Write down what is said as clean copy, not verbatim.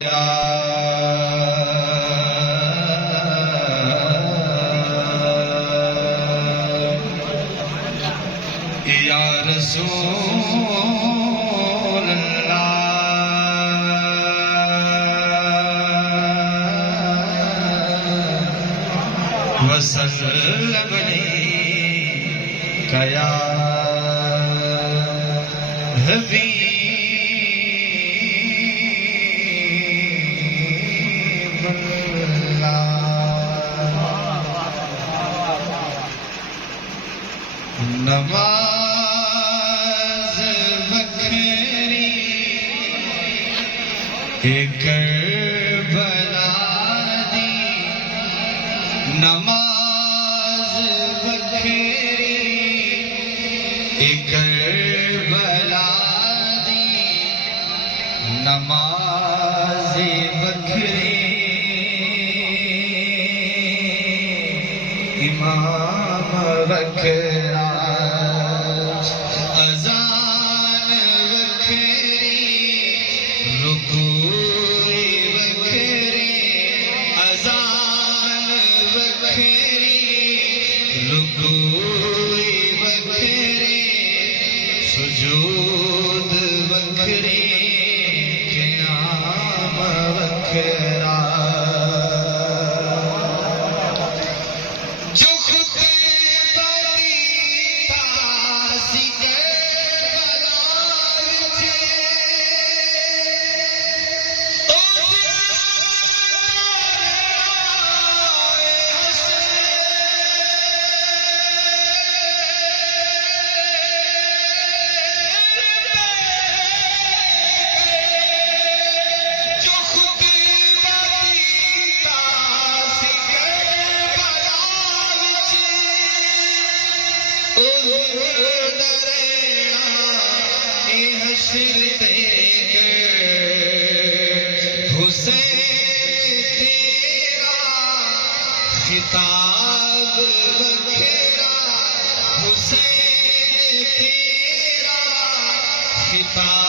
या रसूल अल्लाह वसल्लम अलैका या हबीब नमाज बखरी करबला दी, नमाज बखरी करबला दी, नमाज बखरी इमाम बखरा, अज़ान बखरी रुकूई बखरी, अज़ान बखरी रुकूई बखरी, सुजूद बखरी क़याम बखरा। खिताब बखेरा हुसैन तेरा खिताब